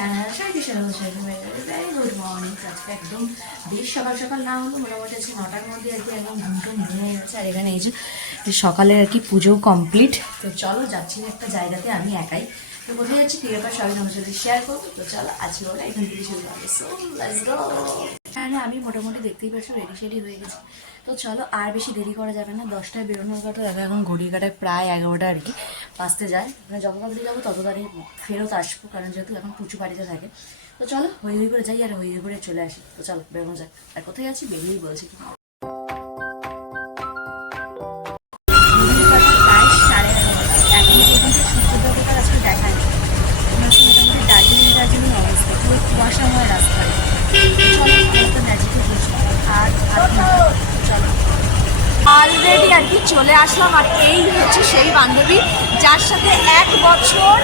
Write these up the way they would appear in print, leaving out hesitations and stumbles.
Channel very good morning. আজকে একদম বেশ সকাল সকাল না হলো, মোটামুটি আজকে 9টার মধ্যে আর কি একদম ঘুমটুম ভেঙে গেছে। আর এখানে এই যে সকালে আর কি পুজো কমপ্লিট। তো চলো যাচ্ছি একটা জায়গাতে আমি একাই। তো কোথায় যাচ্ছি ক্লিয়ার পর সবাই তোমার সাথে শেয়ার করবো। তো চলো আজকে ওরা এখান থেকে শুরু হবে। So let's go. হ্যাঁ আমি মোটামুটি দেখতেই পাচ্ছি রেডি শেডি হয়ে গেছি। তো চলো আর বেশি দেরি করা যাবে না। 10টায় বেরোনোর কথা দেখো, এখন ঘড়ির কাটায় প্রায় 11টা আর কি বাঁচতে যায়। মানে যত তাড়াতাড়ি যাবো তত তাড়াতাড়ি ফেরত আসবো, কারণ যেহেতু এখন পুচু বাড়িতে থাকে। তো চলো হই হই করে যাই আর হই হই করে চলে আসি। তো চলো বেরোনো যাক। আর কোথায় আছি বেরিয়েই বলছি। দার্জিলিং অবস্থা পুরো কুয়াশাময় রাস্তায়। অলরেডি আর কি চলে আসলাম। আর এই হচ্ছে সেই বান্ধবী যার সাথে 1 বছর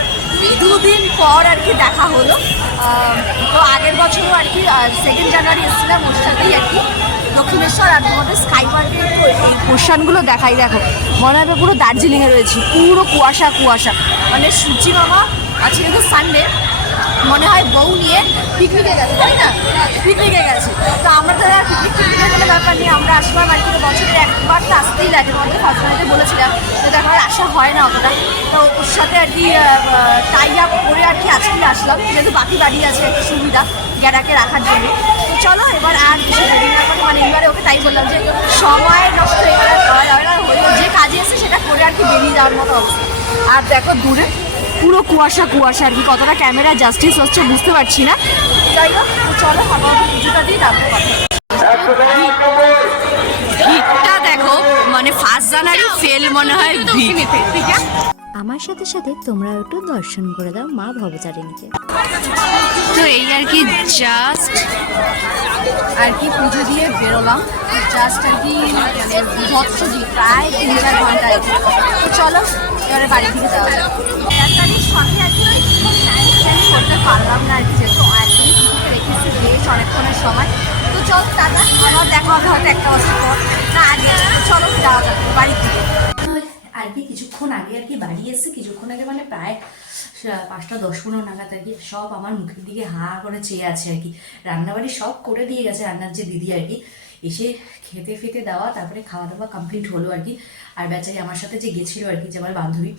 2 দিন পর আর কি দেখা হলো। তো আগের বছরও আর কি 2 জানুয়ারি এসেছিলাম ওর সাথেই আর কি দক্ষিণেশ্বর। আর তোমাদের স্কাই পার্কে একটু এই পোর্শনগুলো দেখাই। দেখো মনে হবে পুরো দার্জিলিংয়ে রয়েছি, পুরো কুয়াশা কুয়াশা। মানে সূর্যি মামা আজকে কিন্তু সানডে, মনে হয় বউ নিয়ে পিকনিকে গেছে, তাই না? পিকনিকে গেছে। তো আমরা তো পিকনিকে গেলে ব্যাপার নিয়ে আমরা আসলাম আর কি। বছরে একবার তো আসতেই লাগে। তোমাদের ফার্স্ট বলেছিলাম, তো দেখা হয় আসা হয় না অতটা। তো ওর সাথে আর কি টাই আপ করে আর কি আজকে আসলাম, যেহেতু বাকি বাড়ি আছে একটা সুবিধা গ্যারাকে রাখার জন্য। তো চলো এবার আর বেশি দেরি না করে, মানে এইবারে ওকে তাই বললাম যে সময় নষ্ট এবার করা যাবে না, যে কাজে এসে সেটা করে আর কি বেরিয়ে যাওয়ার মতো অবস্থা। আর দেখো দূরে পুরো কুয়াশা কুয়াশা আর কি, কতটা ক্যামেরা জাস্টিস হচ্ছে বুঝতে পারছি না। যাই হোক চলো আবার পুজোটা দিয়ে তারপর কথা। ভিড়টা দেখো, মানে 1 জানুয়ারি ফেল মনে হয় ভিড়। ঠিক আছে, আমার সাথে সাথে তোমরা একটু দর্শন করে দাও মা ভবতারিণীকে। তো এই আর কি জাস্ট আর কি পুজো দিয়ে বেরোলাম। জাস্ট আর কি বিভৎস প্রায় 3-4 ঘন্টা। তো চলো এবারে বাড়ি থেকে যাওয়া যায়। তাড়াতাড়ির সঙ্গে আর কি করতে পারলাম না আর কি, যেহেতু একদিনই পুজোকে রেখেছি বেশ অনেকক্ষণের সময়। তো চল টাটা, আবার দেখা হবে হয়তো 1 বছর পর না আগে। চলো যাওয়া যাবে বাড়ির দিকে। আর কি কিছুক্ষণ আগে আর কি বাড়ি এসে, কিছুক্ষণ আগে মানে প্রায় 5:10-15 নাগাদ আর কি সব আমার মুখের দিকে হা করে চেয়ে আছে আর কি। রান্নাবাড়ি সব করে দিয়ে গেছে রান্নার যে দিদি আর কি, এসে খেতে ফেতে দেওয়া, তারপরে খাওয়া দাওয়া কমপ্লিট হলো আর কি। আর বেচারি আমার সাথে যে গেছিলো আর কি, যে আমার বান্ধবী,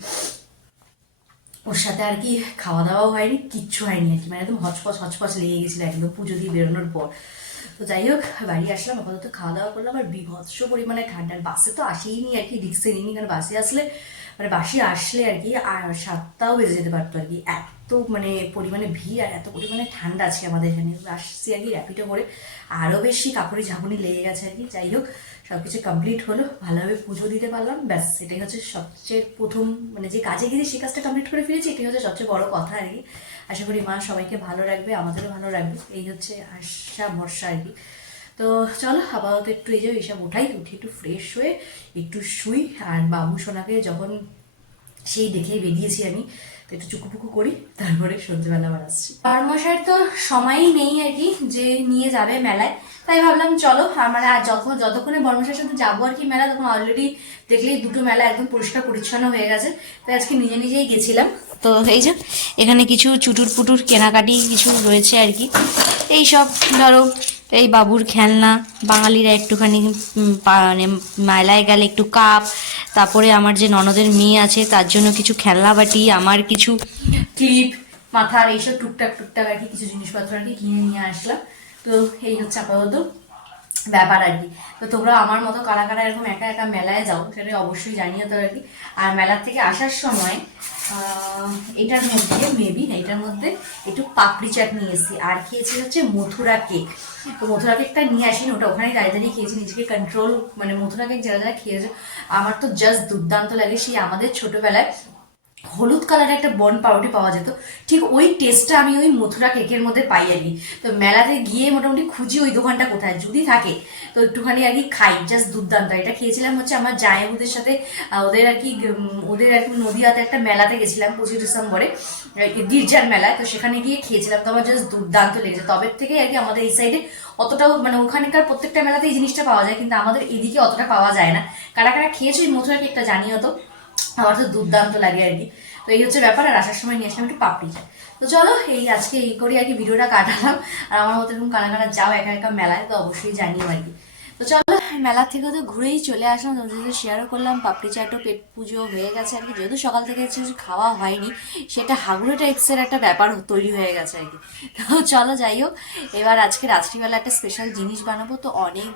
ওর সাথে আর কি খাওয়া দাওয়াও হয়নি, কিচ্ছু হয়নি আর কি। মানে একদম হচপচ হচপচ লেগে গেছিলো একদম পুজো দিয়ে বেরোনোর পর। তো যাই হোক বাড়ি আসলাম, আপাতত খাওয়া দাওয়া করলাম। আর বিভৎস পরিমাণে ঠান্ডার বাসে তো আসেইনি আর কি, রিক্সে নিইনি, কারণ বাসে আসলে মানে বাসে আসলে আর কি আর 7টাও বেজে যেতে পারতো আর কি। এত মানে পরিমাণে ভিড় আর এত পরিমাণে ঠান্ডা আছে আমাদের এখানে। আসছি আর কি র্যাপিডো করে, আরও বেশি কাপড়ে ঝাঁকুনি লেগে গেছে আর কি। যাই হোক সব কিছু কমপ্লিট হলো, ভালোভাবে পুজো দিতে পারলাম, ব্যাস এটাই হচ্ছে সবচেয়ে প্রথম, মানে যে কাজে গিয়ে সেই কাজটা কমপ্লিট করে ফিরেছি, এটাই হচ্ছে সবচেয়ে বড় কথা আর কি। আশা করি মা সবাইকে ভালো রাখবে, আমাদেরও ভালো রাখবে, এই হচ্ছে আশা ভরসা আর কি। তো চলো আপাতত একটু এই যে এইসব উঠি একটু ফ্রেশ হয়ে একটু শুই। আর বাবু সোনাকে যখন সেই দেখেই বেরিয়েছি আমি, তো একটু চুকুপুকু করি, তারপরে সন্ধ্যেবেলা আবার আসছি। আর মশাইয়ের তো সময়ই নেই আর কি যে নিয়ে যাবে মেলায়, তাই ভাবলাম চলো মানে আর যতক্ষণে বর্মশাইয়ের সাথে যাবো আর কি মেলা, তখন অলরেডি দেখলেই 2টো মেলা একদম পরিষ্কার পরিচ্ছন্ন হয়ে গেছে। তাই আজকে নিজে নিজেই গেছিলাম। তো এই যে এখানে কিছু চুটুর পুটুর কেনাকাটি কিছু রয়েছে আর কি। এই সব ধরো এই বাবুর খেলনা, বাঙালিরা একটুখানি মানে মেলায় গেলে একটু কাপ, তারপরে আমার যে ননদের মেয়ে আছে তার জন্য কিছু খেলনা বাটি, আমার কিছু ক্লিপ, মাথার এইসব টুকটাক টুকটাক আর কি কিছু জিনিসপত্র আর কি কিনে নিয়ে আসলাম। তো এই হচ্ছে আপাতত ব্যাপার আর কি। তো তোমরা আমার মতো কারা কারা এরকম একা একা মেলায় যাও সেটা অবশ্যই জানিও তো আর কি। আর মেলার থেকে আসার সময় এটার মধ্যে মেবি এইটার মধ্যে একটু পাপড়ি চাট নিয়ে এসেছি, আর খেয়েছি হচ্ছে মথুরা কেক। তো মথুরা কেকটা নিয়ে আসিনি, ওটা ওখানে দাঁড়িয়ে দাঁড়িয়ে খেয়েছি, নিজেকে কন্ট্রোল, মানে মথুরা কেক যারা যারা খেয়েছে আমার তো জাস্ট দুর্দান্ত লাগে। সেই আমাদের ছোটবেলায় হলুদ কালারের একটা বন পাউরুটি পাওয়া যেত, ঠিক ওই টেস্টটা আমি ওই মথুরা কেকের মধ্যে পাই আর কি। তো মেলাতে গিয়ে মোটামুটি খুঁজি ওই দোকানটা কোথায়, যদি থাকে তো একটুখানি আর কি খাই, জাস্ট দুর্দান্ত। এটা খেয়েছিলাম হচ্ছে আমার জামাইবাবুদের সাথে, ওদের আর কি নদীয়াতে একটা মেলাতে গেছিলাম 25 ডিসেম্বরে, গির্জার মেলায়। তো সেখানে গিয়ে খেয়েছিলাম, তো আমার জাস্ট দুর্দান্ত লেগেছে। তবে থেকে আর কি আমাদের এই সাইডে অতটাও, মানে ওখানকার প্রত্যেকটা মেলাতে এই জিনিসটা পাওয়া যায়, কিন্তু আমাদের এদিকে অতটা পাওয়া যায় না। কারা কারা খেয়েছো এই মথুরা কেকটা জানিও তো, আমার তো দুর্দান্ত লাগে আর কি। তো তো এই হচ্ছে ব্যাপার। আর আসার সময় নিয়ে আসলাম একটু পাপড়ি চাট। তো চলো এই আজকে এই করে আর কি ভিডিওটা কাটালাম। আর আমার মতো এরকম কানা কানা যাও একা একা মেলায়, তো অবশ্যই জানিও আর কি। তো চলো মেলা থেকে তো ঘুরেই চলে আসলাম, তোমাদের সাথে শেয়ারও করলাম। পাপড়ি চাটও পেট পুজো হয়ে গেছে আর কি, যেহেতু সকাল থেকে কিছু খাওয়া হয়নি, সেটা হাগুড়ে টাইপসের একটা ব্যাপার তৈরি হয়ে গেছে আর কি। তো চলো যাই হোক, এবার আজকে রাত্রিবেলা একটা স্পেশাল জিনিস বানাবো। তো অনেক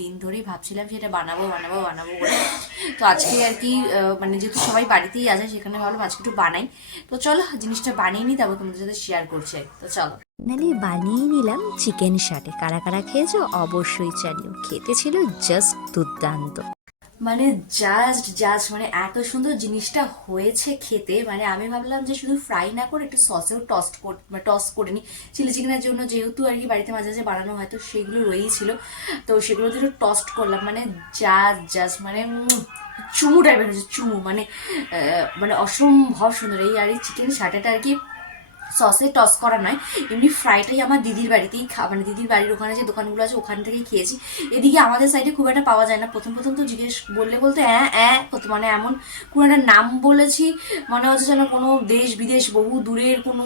দিন ধরেই ভাবছিলাম সেটা বানাবো বলে। তো আজকে আর কি মানে যেহেতু সবাই বাড়িতেই আছে, সেখানে ভাবলাম আজকে একটু বানাই। তো চলো জিনিসটা বানিয়ে নিই, তারপর তোমাদের সাথে শেয়ার করছি আর কি। তো চলো ফাইনালি বানিয়ে নিলাম চিকেন শাটে। কারা কারা খেয়েছো অবশ্যই জানিও, খেতে ছিল জাস্ট দুর্দান্ত। মানে জাস্ট মানে এত সুন্দর জিনিসটা হয়েছে খেতে। মানে আমি ভাবলাম যে শুধু ফ্রাই না করে একটু সসেও টস করে নিই চিলি চিকেনের জন্য, যেহেতু আর কি বাড়িতে মাঝে মাঝে বানানো হয়, তো সেগুলো রয়েই ছিল। তো সেগুলো দিয়ে একটু টস্ট করলাম, মানে জাস্ট মানে চুমু টাইপের হয়েছে, চুমু মানে মানে অসম্ভব সুন্দর। এই আর এই চিকেন সাটাটা আর কি সসে টস করা নয়, এমনি ফ্রাইটাই আমার দিদির বাড়িতেই মানে দিদির বাড়ির ওখানে যে দোকানগুলো আছে ওখান থেকেই খেয়েছি। এদিকে আমাদের সাইডে খুব একটা পাওয়া যায় না। প্রথম তো জিজ্ঞেস বলতে মানে এমন কোনো একটা নাম বলেছি, মনে হচ্ছে যেন কোনো দেশ বিদেশ বহু দূরের কোনো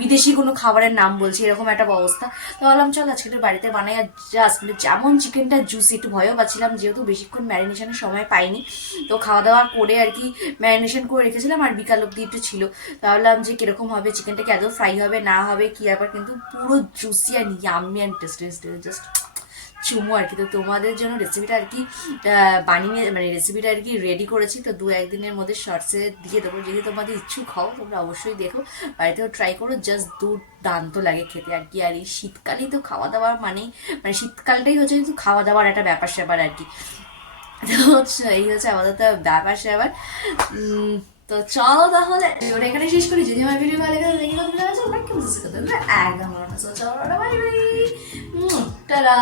বিদেশি কোনো খাবারের নাম বলছি, এরকম একটা অবস্থা। তো ভাবলাম চল আজকে একটু বাড়িতে বানাই। আর জাস্ট মানে যেমন চিকেনটা জুসি, একটু ভয়ও পাচ্ছিলাম যেহেতু বেশিক্ষণ ম্যারিনেশনের সময় পাইনি। তো খাওয়া দাওয়া করে আর কি ম্যারিনেশন করে রেখেছিলাম, আর বিকাল অব্দি একটু ছিল। ভাবলাম যে কিরকম হবে চিকেনটাকে, এত ফ্রাই হবে না হবে কি ব্যাপার, কিন্তু পুরো জুসি আর ইয়াম্মি অ্যান্ড টেস্টি জাস্ট চুমু আর কি। তো তোমাদের জন্য রেসিপিটা আর কি বানিয়ে মানে রেসিপিটা আর কি রেডি করেছি। তো 2-1 দিনের মধ্যে শর্টসে দিয়ে দেবো, যদি তোমাদের ইচ্ছুক হও তোমরা অবশ্যই দেখো, বাড়িতেও ট্রাই করো। জাস্ট দুর্দান্ত লাগে খেতে আর কি। আর এই শীতকালেই তো খাওয়া দাওয়ার মানে শীতকালটাই হচ্ছে কিন্তু খাওয়া দাওয়ার একটা ব্যাপার স্যাপার আর কি। তো এই হচ্ছে আপাতত ব্যাপার স্যাপার। তো চলো তাহলে ওটা এখানে শেষ করি। যদি আমার ভিডিও ভালো লাগে একদম চলো বাই বাই। টাটা।